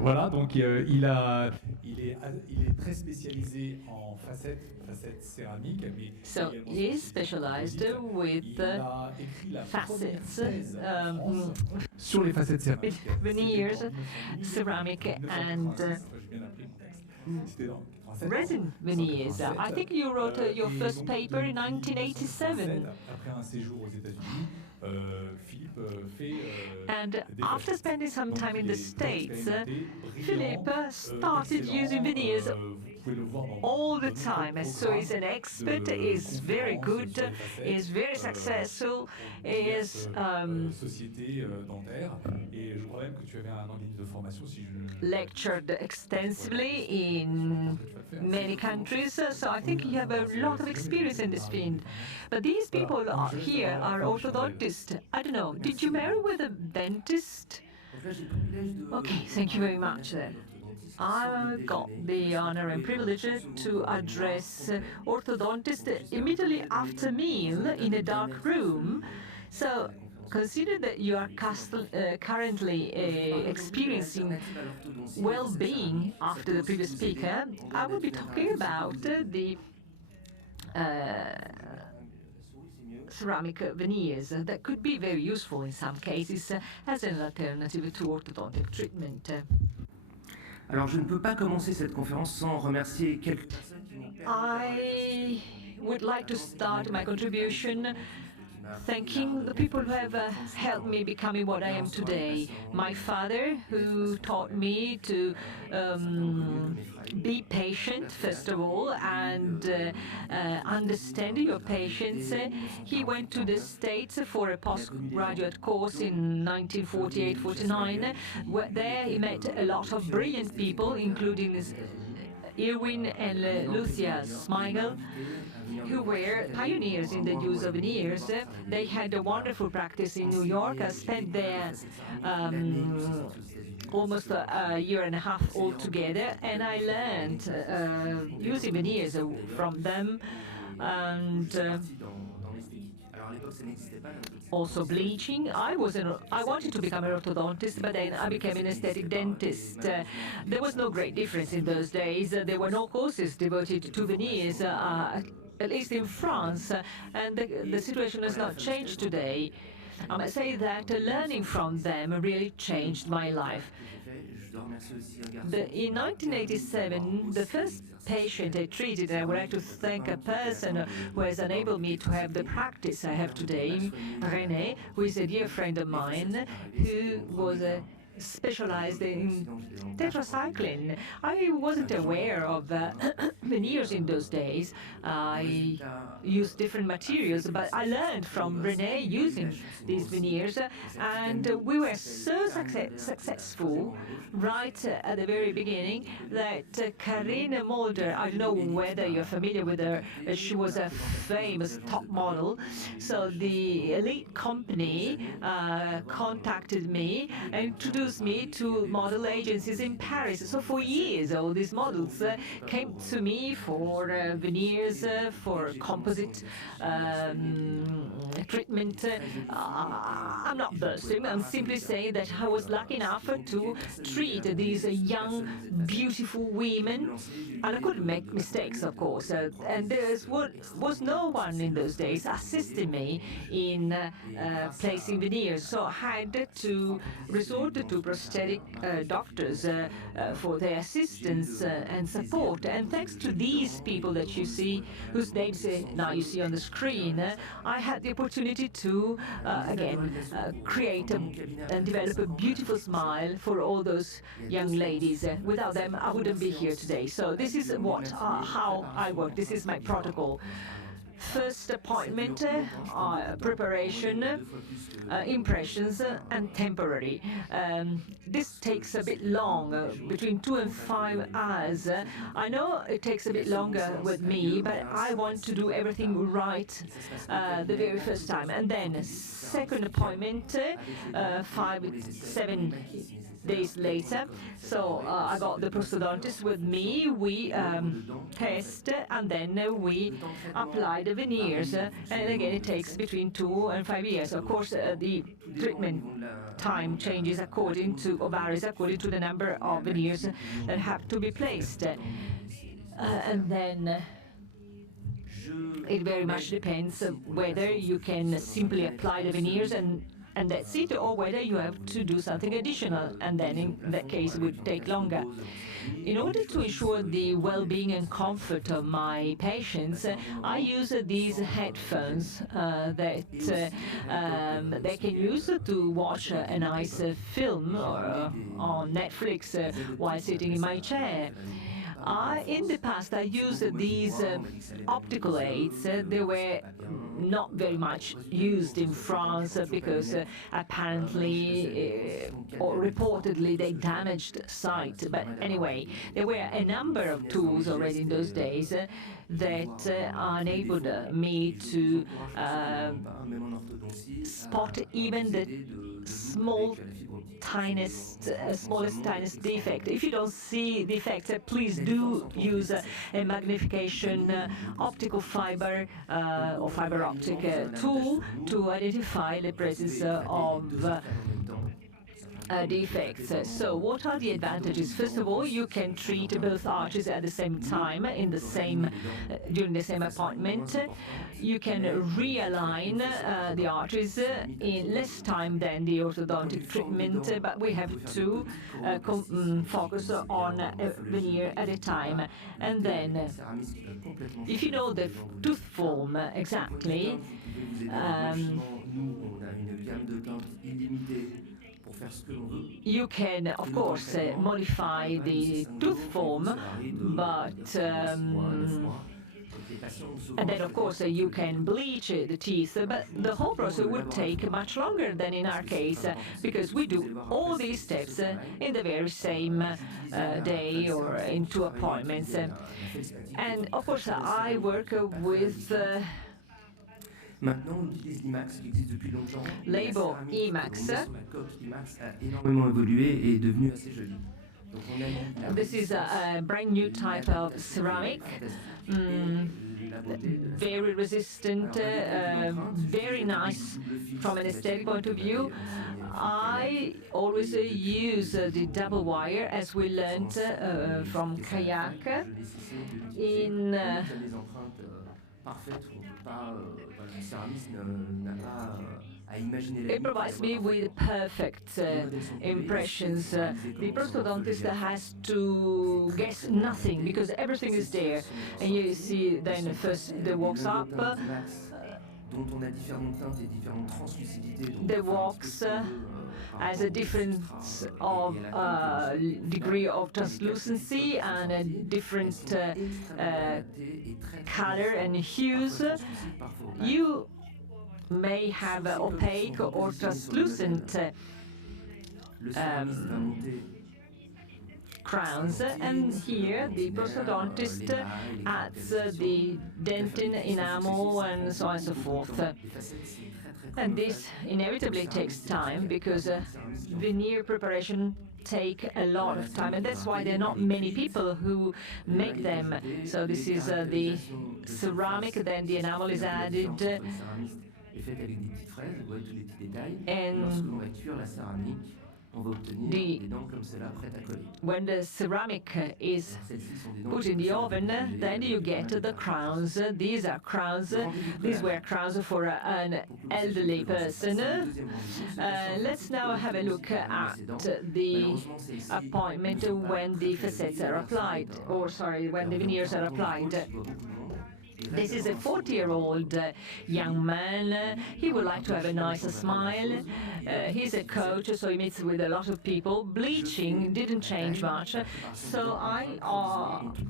Voilà, donc il est très spécialisé en facettes céramiques, mais So he is specialized with il a écrit la première facets, thèse sur les facettes céramiques. veneers, ceramic, and resin veneers. I think you wrote your first paper in 1987. Après un séjour aux États-Unis, Philippe And after spending some time in the States, Philippe started using veneers all the time. So he's an expert, he's very good, he's very successful, he's lectured extensively in many countries, so I think you have a lot of experience in this field. But these people here are orthodontists. I don't know, did you marry with a dentist? Okay, thank you very much then. I got the honor and privilege to address orthodontists immediately after meal in a dark room. So consider that you are currently experiencing well-being after the previous speaker. I will be talking about the ceramic veneers that could be very useful in some cases as an alternative to orthodontic treatment. Alors, je ne peux pas commencer cette conférence sans remercier quelques personnes qui m'ont permis. I would like to start my contribution thanking the people who have helped me becoming what I am today. My father, who taught me to be patient, first of all, and understand your patients. He went to the States for a postgraduate course in 1948-49. There he met a lot of brilliant people, including Irwin and Lucia Smigel, who were pioneers in the use of veneers. They had a wonderful practice in New York. I spent there almost a year and a half altogether, and I learned using veneers from them, and also bleaching. I wanted to become an orthodontist, but then I became an aesthetic dentist. There was no great difference in those days. There were no courses devoted to veneers, at least in France, and the situation has not changed today. I must say that learning from them really changed my life. In 1987, the first patient I treated, I would like to thank a person who has enabled me to have the practice I have today, René, who is a dear friend of mine, who was specialized in tetracycline. I wasn't aware of veneers in those days. I used different materials, but I learned from René using these veneers, and we were so successful right at the very beginning that Karine Mulder, I don't know whether you're familiar with her, she was a famous top model. So the elite company contacted me and introduced me to model agencies in Paris. So for years, all these models came to me for veneers, for composite treatment. I'm not boasting, I'm simply saying that I was lucky enough to treat these young, beautiful women, and I couldn't make mistakes, of course. And there was no one in those days assisting me in placing veneers, so I had to resort to prosthetic doctors for their assistance and support. And thanks to these people that you see, whose names now you see on the screen, I had the opportunity to, again, create and develop a beautiful smile for all those young ladies. Without them, I wouldn't be here today. So this is how I work. This is my protocol. First appointment, preparation, impressions, and temporary. this takes a bit long, between 2 and 5 hours. I know it takes a bit longer with me, but I want to do everything right the very first time. And then second appointment, 7 days later. So I got the prosthodontist with me. We test, and then we apply the veneers. And again, it takes between 2 and 5 years. Of course, the treatment time changes according to, or varies according to the number of veneers that have to be placed. And then it very much depends whether you can simply apply the veneers and that's it, or whether you have to do something additional, and then in that case it would take longer. In order to ensure the well-being and comfort of my patients, I use these headphones that they can use to watch a nice film on Netflix while sitting in my chair. In the past, I used these optical aids. They were not very much used in France because apparently or reportedly they damaged sight. But anyway, there were a number of tools already in those days that enabled me to spot even the smallest, tiniest defect. If you don't see defects, please do use a magnification optical fiber or fiber optic tool to identify the presence of defects. So what are the advantages? First of all, you can treat both arches at the same time during the same appointment. You can realign the arches in less time than the orthodontic treatment, but we have to focus on a veneer at a time. And then, if you know the tooth form exactly, you can, of course, modify the tooth form, but and then, of course, you can bleach the teeth, but the whole process would take much longer than in our case, because we do all these steps in the very same day or in 2 appointments. And, of course, I work with Maintenant, on utilise l'IMAX qui existe depuis longtemps. label IMAX. La coque IMAX a énormément évolué et est devenue assez jolie. This is a brand new type of ceramic, very resistant, very nice from an aesthetic point of view. I always use the double wire, as we learned from kayak. It provides me with perfect impressions. The prosthodontist has to guess nothing because everything is there. And you see then first the wax up, the wax has a difference of degree of translucency and a different color and hues. You may have opaque or translucent crowns, and here the prosthodontist adds the dentin, enamel, and so on and so forth. And this inevitably takes time because veneer preparation take a lot of time, and that's why there are not many people who make them. So this is the ceramic, then the enamel is added, and when the ceramic is put in the oven, then you get the crowns. These are crowns. These were crowns for an elderly person. Let's now have a look at the appointment when the facets are applied, or sorry, when the veneers are applied. This is a 40-year-old young man. He would like to have a nicer smile. He's a coach, so he meets with a lot of people. Bleaching didn't change much, so I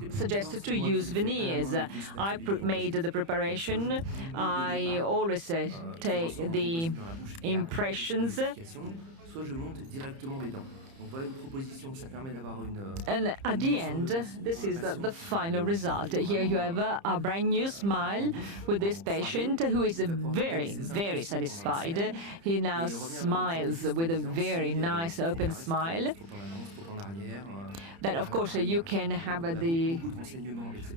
suggested to use veneers. I made the preparation. I always take the impressions. And at the end, this is the final result. Here you have a brand new smile with this patient who is very, very satisfied. He now smiles with a very nice open smile. Then, of course, you can have the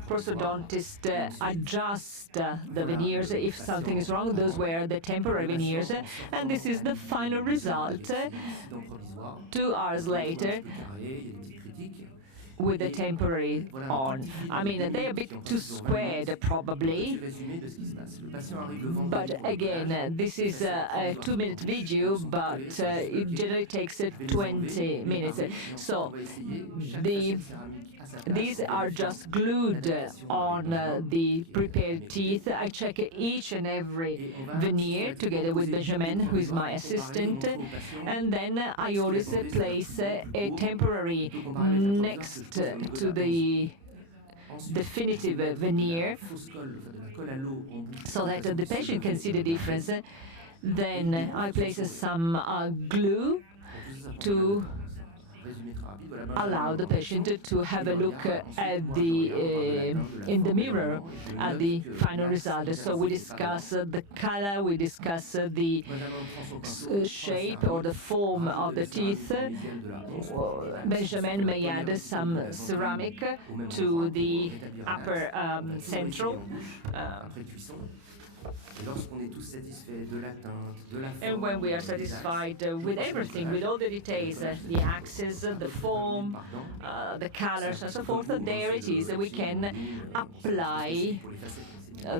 prosthodontist adjust the veneers if something is wrong. Those were the temporary veneers. And this is the final result 2 hours later with the temporary on. I mean, they're a bit too squared, probably. But again, this is a 2-minute video, but it generally takes 20 minutes. So these are just glued on the prepared teeth. I check each and every veneer together with Benjamin, who is my assistant, and then I always place a temporary next to the definitive veneer so that the patient can see the difference. Then I place some glue to allow the patient to have a look at in the mirror at the final result. So we discuss the color, we discuss the shape or the form of the teeth. Benjamin may add some ceramic to the upper central. And when we are satisfied with everything, with all the details, the axis, the form, the colors, and so forth, there it is. We can apply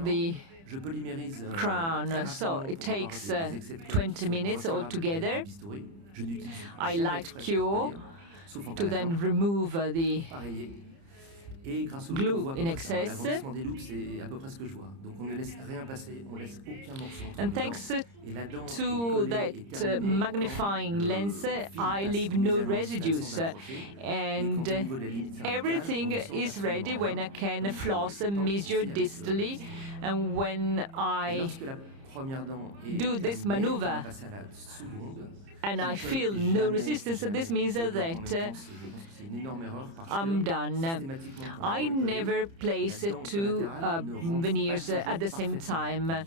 the crown. So it takes 20 minutes altogether. I light cure to then remove the glue in excess. And thanks to that magnifying lens, I leave no residues. And everything is ready when I can floss mesiodistally. And when I do this maneuver and I feel no resistance, this means that I'm done. I never place 2 veneers at the same time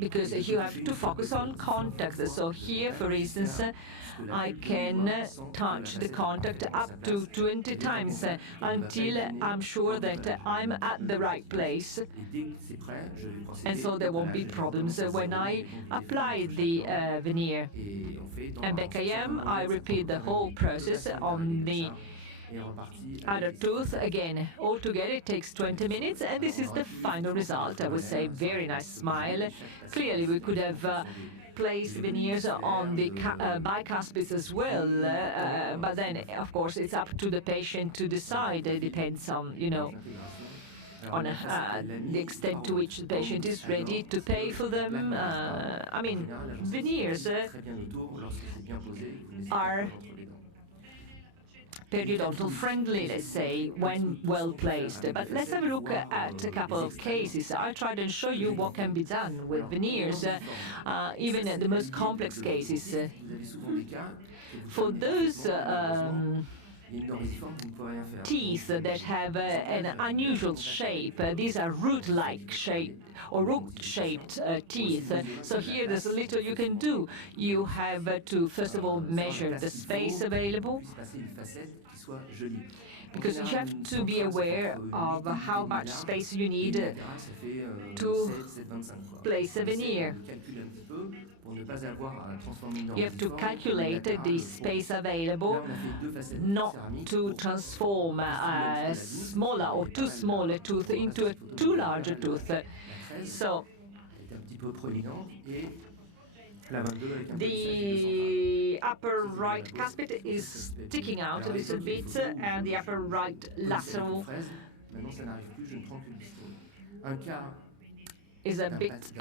because you have to focus on contact. So here, for instance, I can touch the contact up to 20 times until I'm sure that I'm at the right place. And so there won't be problems when I apply the veneer. And back I am, I repeat the whole process on the other tooth. Again, altogether it takes 20 minutes, and this is the final result. I would say very nice smile. Clearly we could have placed veneers on the bicuspids as well, but then of course it's up to the patient to decide. It depends on, on the extent to which the patient is ready to pay for them. I mean, veneers are periodontal friendly, let's say, when well placed. But let's have a look at a couple of cases. I'll try to show you what can be done with veneers, even the most complex cases. For those teeth that have an unusual shape, these are root-like shape or root-shaped teeth. So here there's a little you can do. You have to first of all measure the space available, because you have to be aware of how much space you need to place a veneer. You have to calculate the space available, not to transform a smaller or too small a tooth into a too large a tooth. So the upper right cuspid is sticking out a little bit, and the upper right lateral is a bit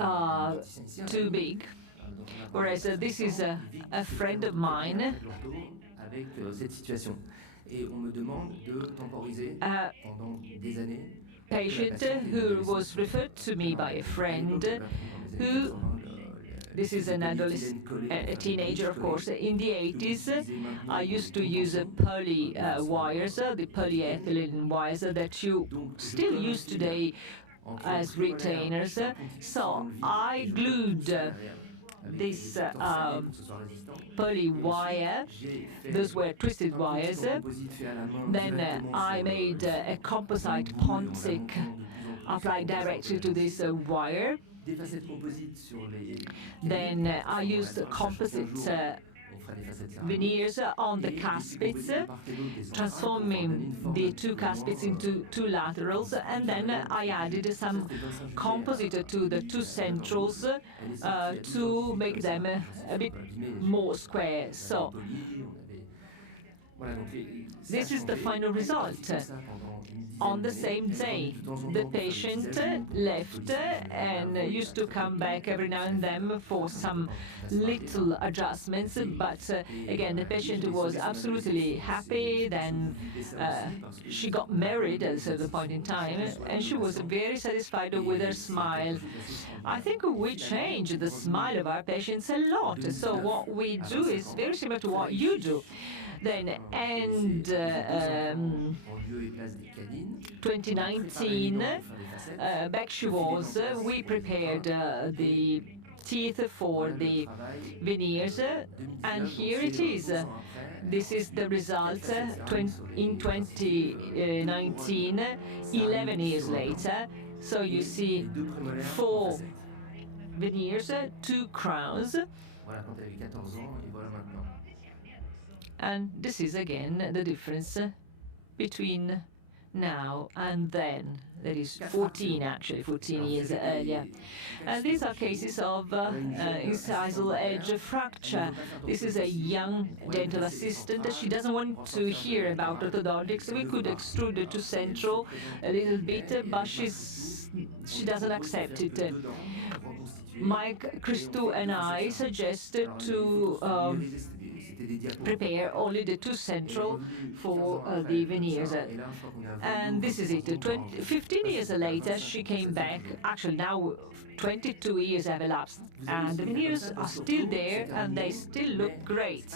too big. Whereas this is a friend of mine. Patient who was referred to me by a friend who This is an adolescent, a teenager, of course. In the 80s, I used to use poly wires, the polyethylene wires that you still use today as retainers. So I glued this poly wire, those were twisted wires. Then I made a composite pontic applied directly to this wire. Then I used composite veneers on the caspits, transforming the two caspits into two laterals, and then I added some composite to the two centrals to make them a bit more square. So this is the final result. On the same day, the patient left and used to come back every now and then for some little adjustments, but again, the patient was absolutely happy. Then she got married at a certain point in time, and she was very satisfied with her smile. I think we change the smile of our patients a lot, so what we do is very similar to what you do. Then, and 2019, back she was, we prepared the teeth for the veneers, and here it is. This is the result in 2019, 11 years later. So you see 4 veneers, 2 crowns. And this is again the difference between now and then. That is 14 years earlier. And these are cases of incisal edge fracture. This is a young dental assistant. She doesn't want to hear about orthodontics. We could extrude it to central a little bit, but she doesn't accept it. Mike, Christou, and I suggested to prepare only the 2 central for the veneers. And this is it. 15 years later, she came back. Actually, now 22 years have elapsed, and the veneers are still there, and they still look great.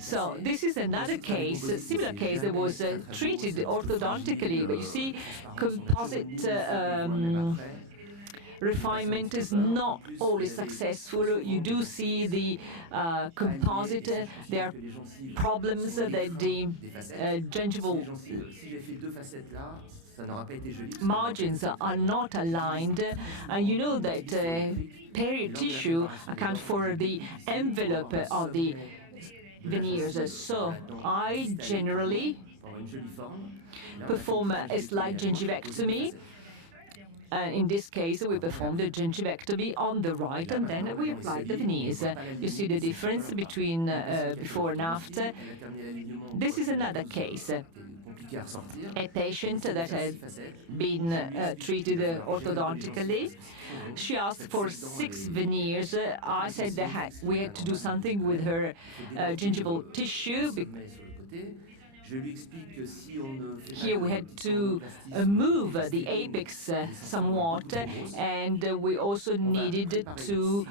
So this is another case, a similar case that was treated orthodontically. But you see, composite refinement is not always successful. You do see the composite, there are problems that the gingival margins are not aligned, and you know that period tissue accounts for the envelope of the veneers. So I generally perform a slight gingivectomy. In this case, we performed a gingivectomy on the right, and then we applied the veneers. You see the difference between before and after. This is another case. A patient that had been treated orthodontically. She asked for 6 veneers. I said that we had to do something with her gingival tissue. Here we had to move the apex somewhat, and we also needed to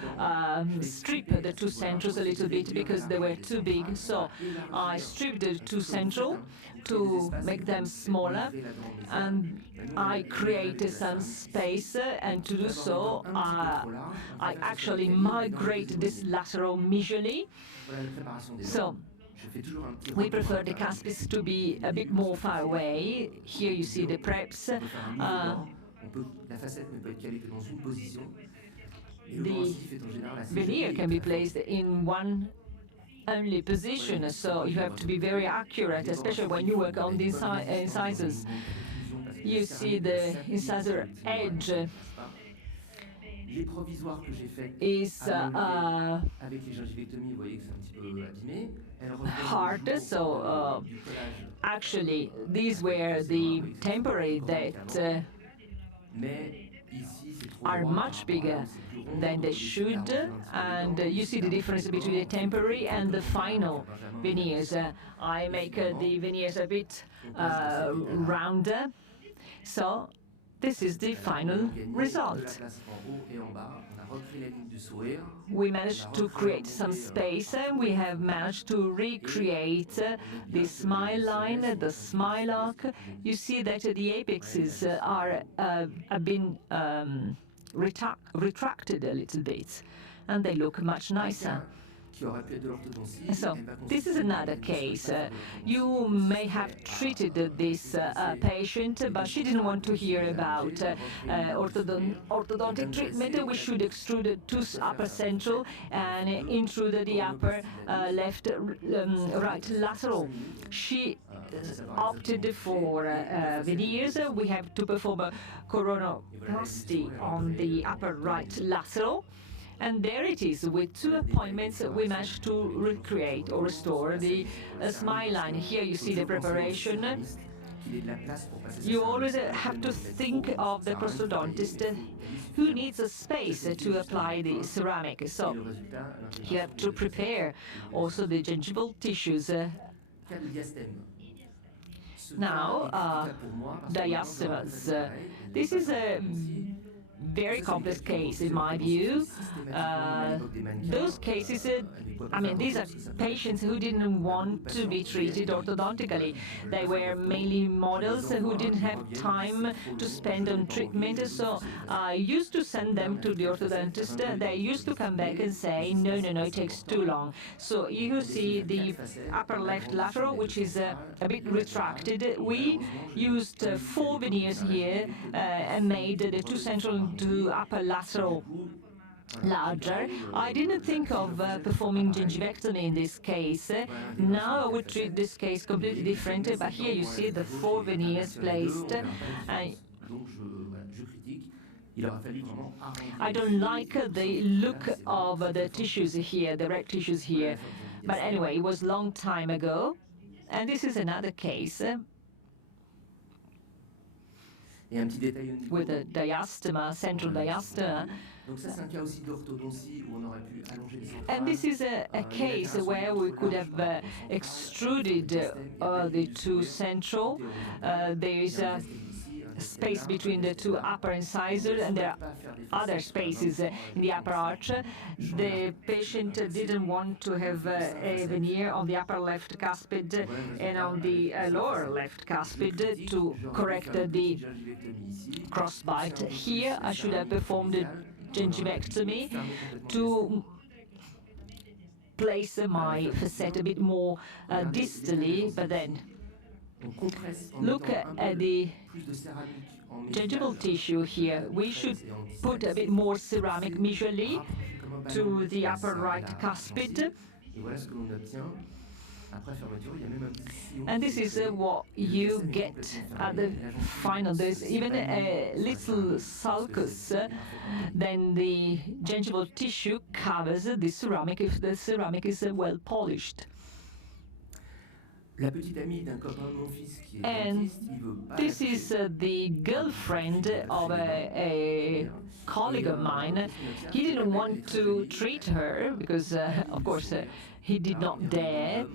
strip the 2 centrals a little bit because they were too big. So I stripped the 2 central to make them smaller, and I created some space, and to do so, I actually migrate this lateral mesially. So we prefer the caspits to be a bit more far away. Here you see the preps. The veneer can be placed in one only position, so you have to be very accurate, especially when you work on the incisors. You see the incisor edge is hard, so actually these were the temporary that are much bigger than they should, and you see the difference between the temporary and the final veneers. I make the veneers a bit rounder, so this is the final result. we managed to create some space, and we have managed to recreate the smile line, the smile arc. You see that the apexes have been retracted a little bit, and they look much nicer. So this is another case. You may have treated this patient, but she didn't want to hear about orthodontic treatment. We should extrude two upper central and intrude the upper left right lateral. She opted for veneers. We have to perform a coronoplasty on the upper right lateral. And there it is, with 2 appointments, we managed to recreate or restore the smile line. Here you see the preparation. You always have to think of the prosthodontist who needs a space to apply the ceramic. So you have to prepare also the gingival tissues. Now, diastemas. This is a very complex case, in my view. Those cases, I mean, these are patients who didn't want to be treated orthodontically. They were mainly models who didn't have time to spend on treatment, so I used to send them to the orthodontist. They used to come back and say, no, it takes too long. So you see the upper left lateral, which is a bit retracted. We used 4 veneers here and made the 2 central to upper lateral larger. I didn't think of performing gingivectomy in this case. Now I would treat this case completely different, but here you see the 4 veneers placed. I don't like the look of the tissues here, the red tissues here. But anyway, it was a long time ago. And this is another case with a diastema, central diastema. And this is a case where we could have extruded the 2 central. There is a space between the 2 upper incisors, and there are other spaces in the upper arch. The patient didn't want to have a veneer on the upper left cuspid and on the lower left cuspid to correct the crossbite. Here I should have performed a gingivectomy to place my facet a bit more distally, but then look at the gingival tissue here. We should put a bit more ceramic visually to the upper right cuspid. And this is what you get at the final. There's even a little sulcus. Then the gingival tissue covers the ceramic if the ceramic is well polished. And this is the girlfriend of a colleague of mine. He didn't want to treat her because, of course, he did not dare.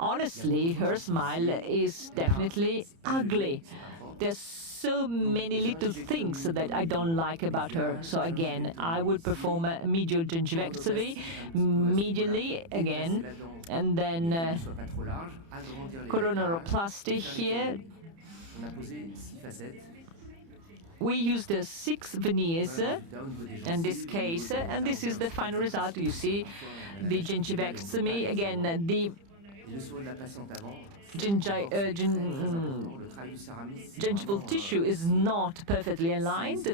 Honestly, her smile is definitely ugly. There's so many little things that I don't like about her. So again, I will perform a medial gingivectomy, medially again, and then coronoplasty here. We used 6 veneers in this case, and this is the final result. You see the gingivectomy. Again, the gingival tissue is not perfectly aligned.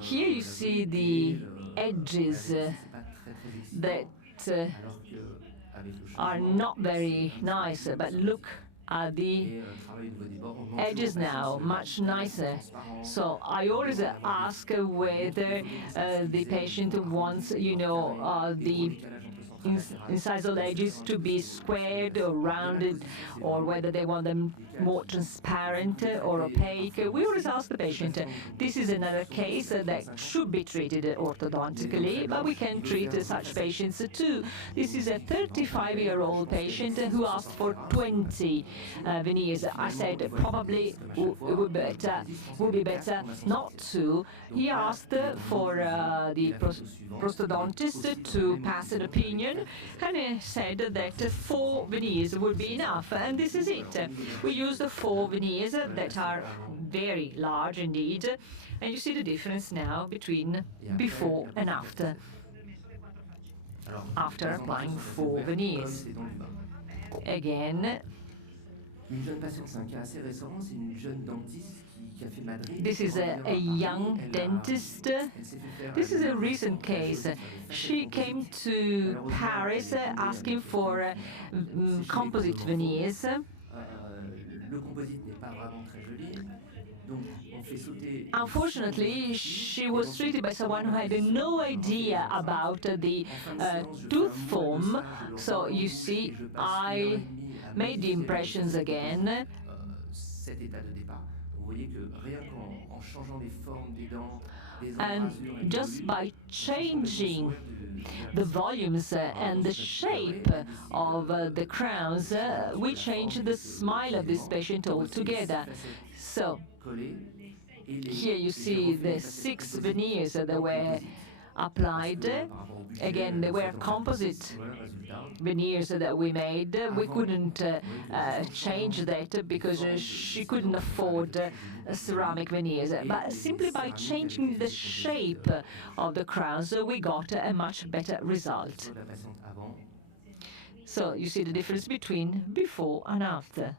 Here you see the edges that are not very nice, but look at the edges now, much nicer. So I always ask whether the patient wants, the incisal edges to be squared or rounded, or whether they want them more transparent or opaque, we always ask the patient. This is another case that should be treated orthodontically, but we can treat such patients too. This is a 35-year-old patient who asked for 20 veneers. I said probably it would be better not to. He asked for the prosthodontist to pass an opinion, and he said that 4 veneers would be enough, and this is it. We used 4 veneers that are very large indeed, and you see the difference now between before and after applying 4 veneers. Again, this is a young dentist. This is a recent case. She came to Paris asking for composite veneers. Unfortunately, she was treated by someone who had no idea about the tooth form. So you see, I made the impressions again. And just by changing the volumes and the shape of the crowns, we changed the smile of this patient altogether. So here you see the 6 veneers that were applied. Again, they were composite veneers that we made. We couldn't change that because she couldn't afford ceramic veneers. But simply by changing the shape of the crowns, we got a much better result. So you see the difference between before and after.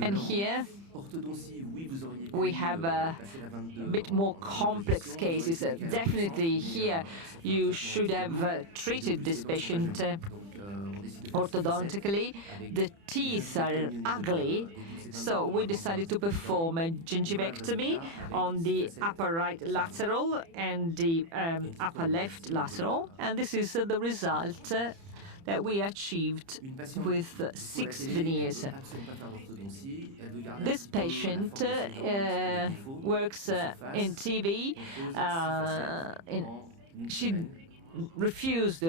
And here we have a bit more complex cases. Definitely here you should have treated this patient orthodontically. The teeth are ugly, so we decided to perform a gingivectomy on the upper right lateral and the upper left lateral, and this is the result that we achieved with 6 veneers. This patient works in TV. She refused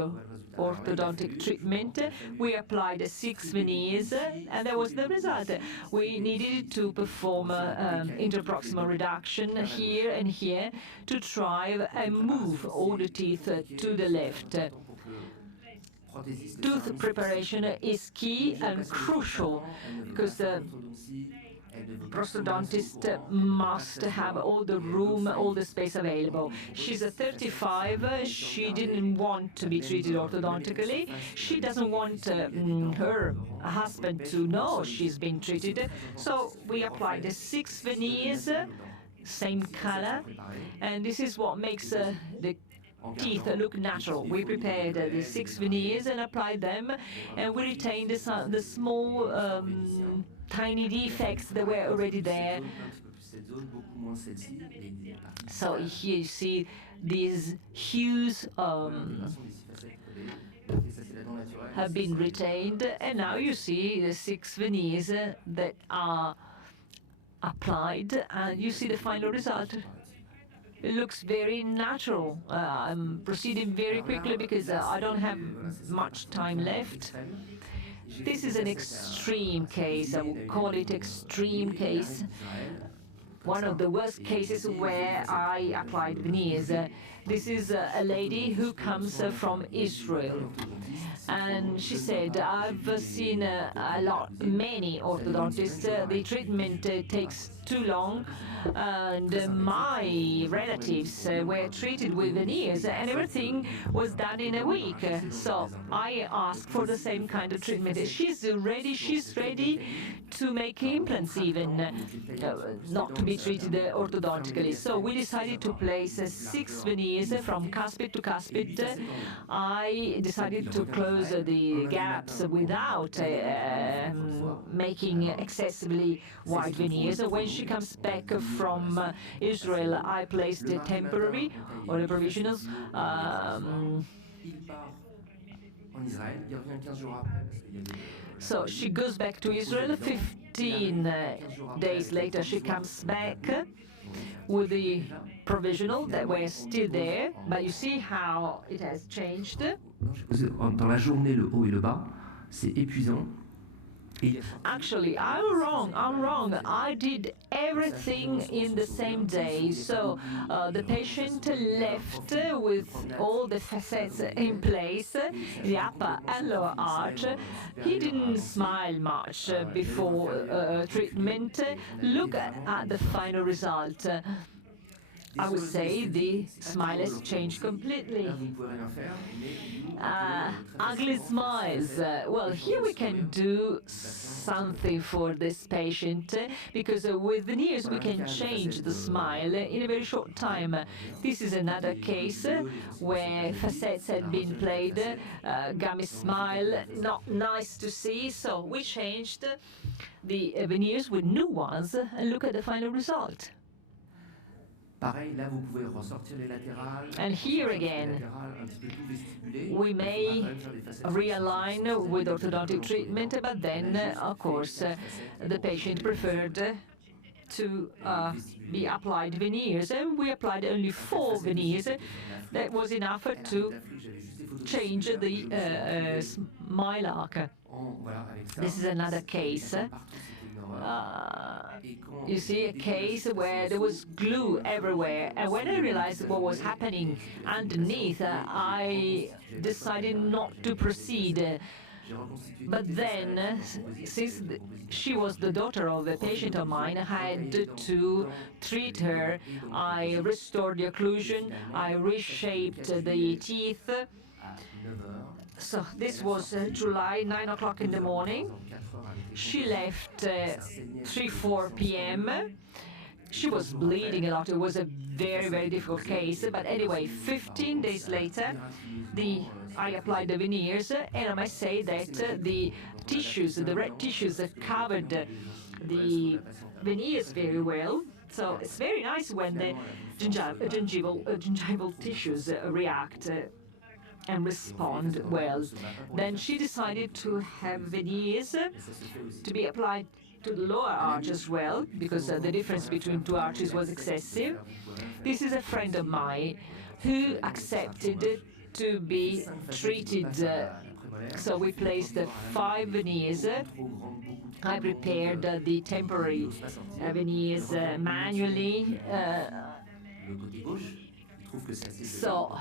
orthodontic treatment. We applied 6 veneers, and that was the result. We needed to perform interproximal reduction here and here to try and move all the teeth to the left. Tooth preparation is key and crucial because the prosthodontist must have all the room, all the space available. She's 35. She didn't want to be treated orthodontically. She doesn't want her husband to know she's been treated. So we applied the 6 veneers, same color, and this is what makes the teeth look natural. We prepared the 6 veneers and applied them, and we retained the small tiny defects that were already there. So here you see these hues have been retained, and now you see the 6 veneers that are applied, and you see the final result. It looks very natural. I'm proceeding very quickly because I don't have much time left. This is an extreme case. I would call it extreme case. One of the worst cases where I applied veneers. This is a lady who comes from Israel. And she said, I've seen many orthodontists. The treatment takes too long, and my relatives were treated with veneers, and everything was done in a week. So I asked for the same kind of treatment. She's ready to make implants even, not to be treated orthodontically. So we decided to place 6 veneers from cuspid to cuspid. I decided to close the gaps without making excessively wide veneers. When she comes back from Israel, I placed the temporary or the provisionals. So she goes back to Israel. 15 days later, she comes back with the provisional that were still there. But you see how it has changed. Dans la journée, le haut et le bas, c'est épuisant. Actually, I'm wrong. I did everything in the same day. So the patient left with all the facets in place, the upper and lower arch. He didn't smile much before treatment. Look at the final result. I would say the smile has changed completely. Ugly smiles. Well, here we can do something for this patient because with veneers we can change the smile in a very short time. This is another case where facets had been played, gummy smile, not nice to see, so we changed the veneers with new ones and look at the final result. And here again, we may realign with orthodontic treatment, but then, of course, the patient preferred to be applied veneers, and we applied only 4 veneers. That was enough to change the smile arc. This is another case. You see a case where there was glue everywhere, and when I realized what was happening underneath, I decided not to proceed. But then, since she was the daughter of a patient of mine, I had to treat her. I restored the occlusion, I reshaped the teeth. So this was July, 9 o'clock in the morning. She left 3-4 p.m. She was bleeding a lot. It was a very, very difficult case. But anyway, 15 days later, I applied the veneers, and I must say that the tissues, the red tissues, covered the veneers very well. So it's very nice when the gingival tissues react and respond well. Then she decided to have veneers to be applied to the lower arch as well, because the difference between 2 arches was excessive. This is a friend of mine who accepted to be treated. So we placed 5 veneers. I prepared the temporary veneers manually. So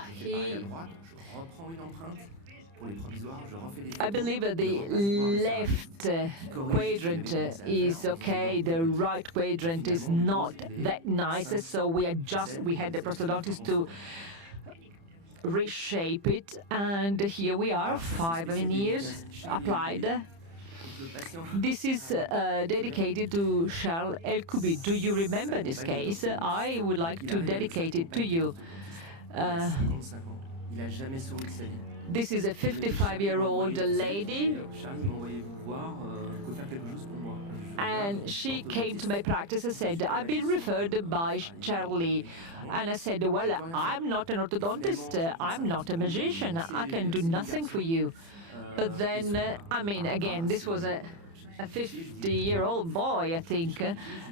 I believe that the left quadrant is okay, the right quadrant is not that nice, so we had the prosthodontist to reshape it, and here we are, 5 veneers applied. This is dedicated to Charles Elkoubi. Do you remember this case? I would like to dedicate it to you. This is a 55-year-old lady, and she came to my practice and said, I've been referred by Charlie. And I said, well, I'm not an orthodontist, I'm not a magician, I can do nothing for you. But then, I mean, again, this was a 50-year-old boy, I think,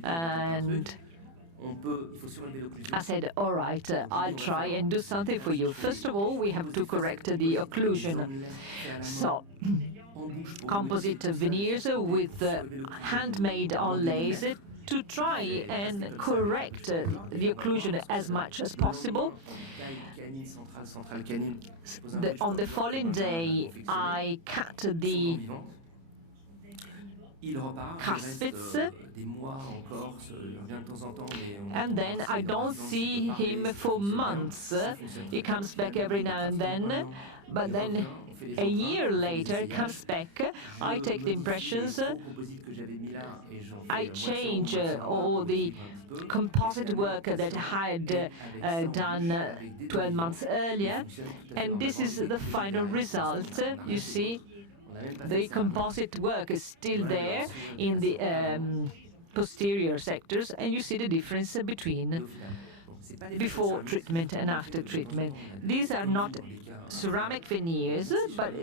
and I said, all right, I'll try and do something for you. First of all, we have to correct the occlusion. So, composite veneers with handmade onlays to try and correct the occlusion as much as possible. On the following day, I cut the cuspids, and then I don't see him for months. He comes back every now and then, but then a year later he comes back. I take the impressions, I change all the composite work that I had done 12 months earlier, and this is the final result. You see, the composite work is still there in the posterior sectors, and you see the difference between before treatment and after treatment. These are not ceramic veneers, but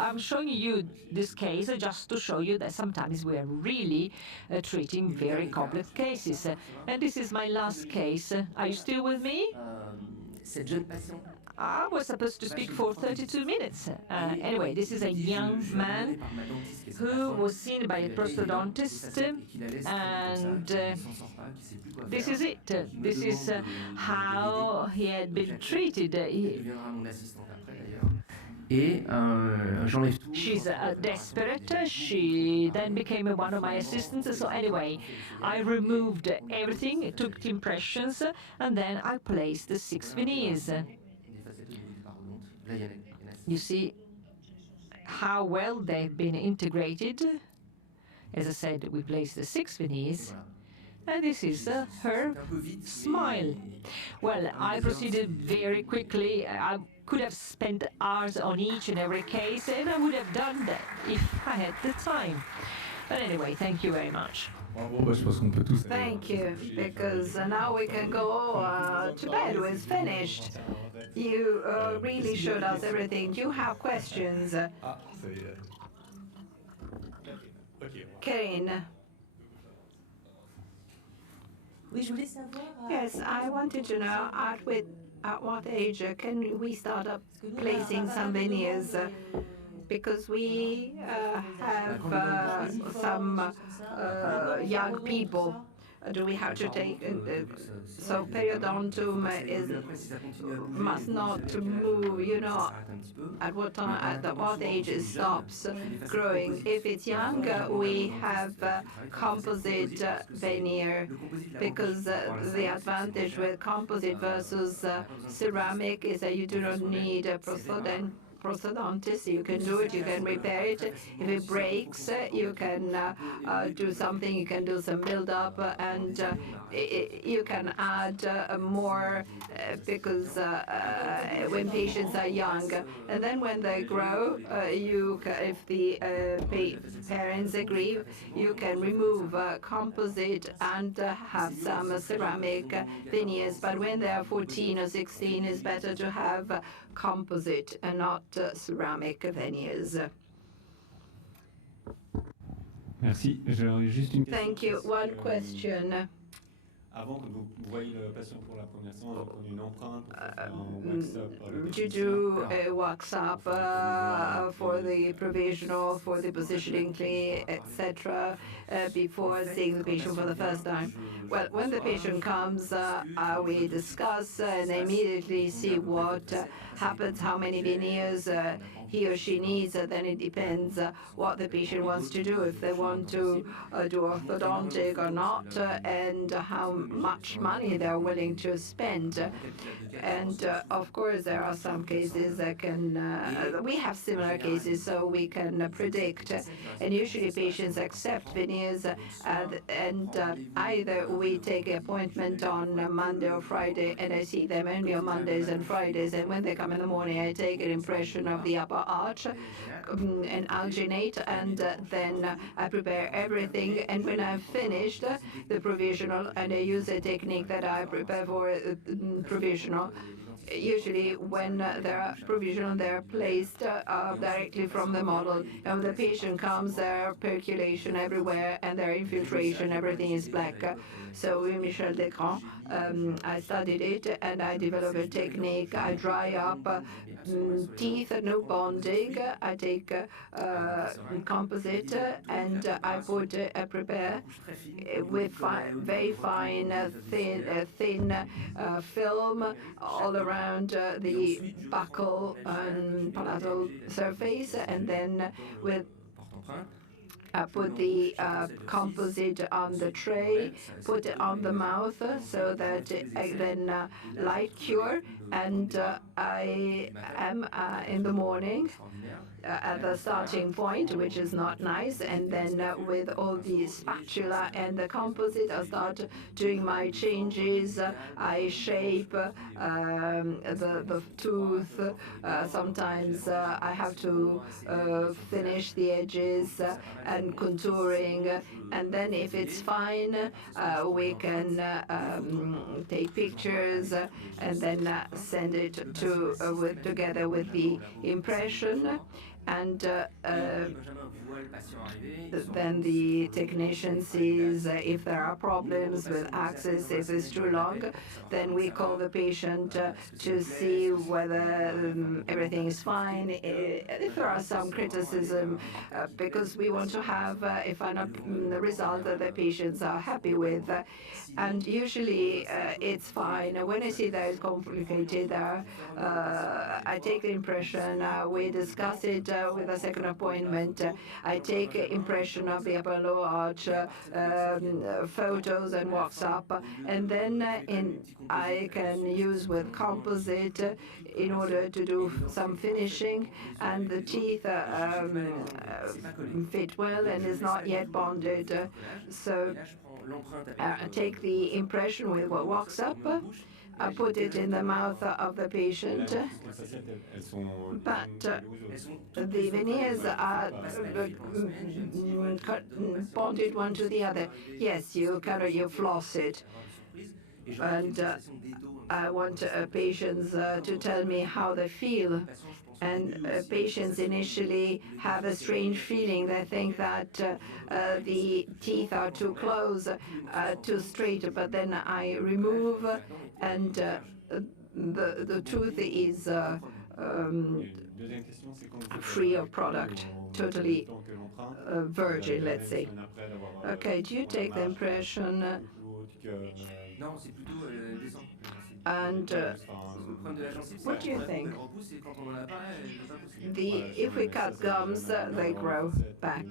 I'm showing you this case just to show you that sometimes we are really treating very complex cases. And this is my last case. Are you still with me? Cette jeune patiente. I was supposed to speak for 32 minutes. Anyway, this is a young man who was seen by a prosthodontist, and this is it. This is how he had been treated. She's desperate. She then became one of my assistants. So anyway, I removed everything, took impressions, and then I placed the 6 veneers. You see how well they've been integrated. As I said, we placed the 6 veneers, and this is her smile. Well, I proceeded very quickly. I could have spent hours on each and every case, and I would have done that if I had the time. But anyway, thank you very much. Thank you, because now we can go to bed. We're finished. You really showed us everything. Do you have questions? Karen. Yes, I wanted to know at what age can we start up placing some veneers? Because we have some young people. Do we have to take so periodontum must not move, you know, at what time, at what age it stops growing. If it's younger, we have composite veneer, because the advantage with composite versus ceramic is that you do not need a prosthodontist. You can do it, you can repair it. If it breaks, you can do something, you can do some build-up, and you can add more because when patients are young. And then when they grow, if the parents agree, you can remove composite and have some ceramic veneers. But when they are 14 or 16, it's better to have composite and not ceramic veneers. Merci. Juste une question. Thank you. One question. Avant, quand vous voyez le patient pour la première séance, vous prenez une empreinte pour faire un wax-up. To do a wax-up for the provisional, for the positioning clear, etc., before seeing the patient for the first time. Well, when the patient comes, we discuss and immediately see what happens, how many veneers he or she needs. Then it depends what the patient wants to do, if they want to do orthodontic or not, and how much money they're willing to spend. And of course, there are some cases that we have similar cases, so we can predict. And usually patients accept veneers, and either we take an appointment on Monday or Friday, and I see them only on Mondays and Fridays. And when they come in the morning, I take an impression of the upper arch and alginate, and then I prepare everything. And when I've finished the provisional, and I use a technique that I prepare for provisional, usually when they're provisional, they're placed directly from the model. And when the patient comes, there percolation everywhere and their infiltration, everything is black. So with Michel Descamps, I studied it and I developed a technique. I dry up teeth, no bonding. I take composite and I prepare with very fine, thin film all around the buccal and palatal surface, and then put the composite on the tray, put it on the mouth so that I then light cure, and I am in the morning at the starting point, which is not nice, and then with all the spatula and the composite, I start doing my changes. I shape the tooth. Sometimes I have to finish the edges and contouring, and then if it's fine, we can take pictures and then send it to together with the impression. And then the technician sees if there are problems with access, if it's too long, then we call the patient to see whether everything is fine. If there are some criticism, because we want to have a final result that the patients are happy with. And usually it's fine. When I see that it's complicated, I take the impression, we discuss it with a second appointment. I take impression of the upper lower arch, photos and WhatsApp, and then I can use with composite in order to do some finishing, and the teeth fit well and is not yet bonded. So I take the impression with what walks up. I put it in the mouth of the patient, but the veneers are bonded one to the other. Yes, you floss it, and I want patients to tell me how they feel. And patients initially have a strange feeling. They think that the teeth are too close, too straight, but then I remove, and the tooth is free of product, totally virgin, let's say. Okay, do you take the impression? And what do you think? If we cut gums, they grow back.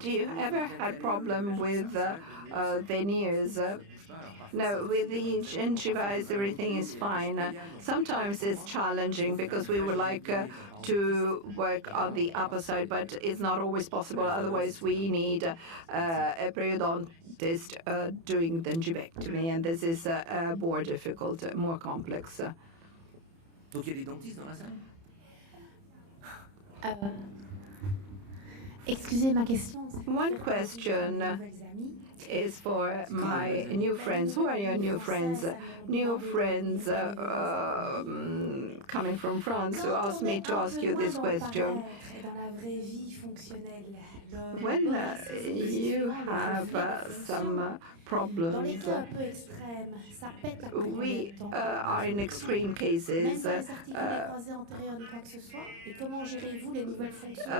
Do you ever had problem with veneers? No, with the gingivitis, everything is fine. Sometimes it's challenging because we would like to work on the upper side, but it's not always possible. Otherwise, we need a periodontist doing the gingivectomy, and this is more difficult, more complex. Donc il y a des dentistes dans la salle. Excusez ma question. One question is for my new friends. Who are your new friends? New friends coming from France who asked me to ask you this question. When you have some problems, we are in extreme cases.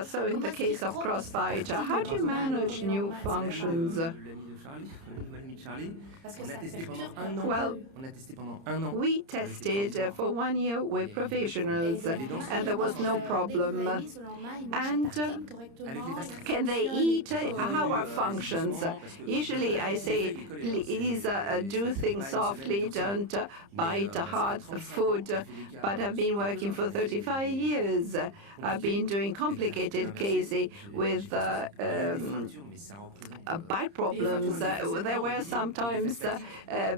So in the case of crossbite, how do you manage new functions? Well, we tested for 1 year with professionals, and there was no problem. And can they eat? How are functions? Usually I say, please do things softly, don't bite hard food. But I've been working for 35 years. I've been doing complicated cases with bite problems. There were sometimes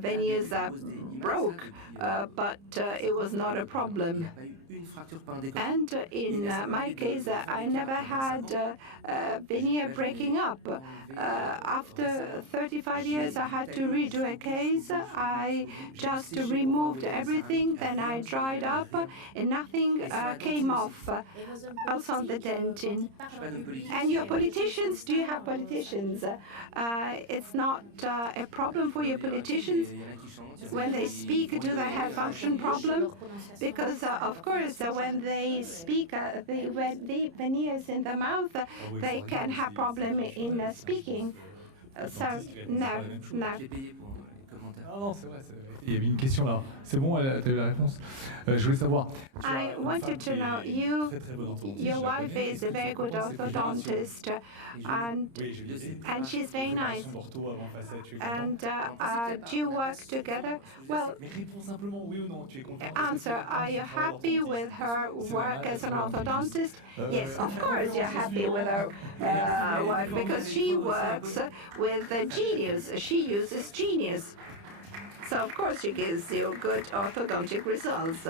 veneers that broke, but it was not a problem. And in my case, I never had veneer breaking up. After 35 years, I had to redo a case. I just removed everything, then I dried up, and nothing came off. Also on the dentin. And your politicians, do you have politicians? It's not a problem for your politicians when they speak. Do they have function problem? Because of course, when they speak, with the veneers in the mouth, they can have problem in speaking. So no. Non, c'est vrai, il y avait une question là. C'est bon, tu as eu la réponse. Je voulais savoir. I wanted to know, your wife is a very good orthodontist, and she's very nice. And do you work together? Well, answer, are you happy with her work as an orthodontist? Yes, of course you're happy with her work, because she works with genius. She uses genius. So of course she gives you good orthodontic results.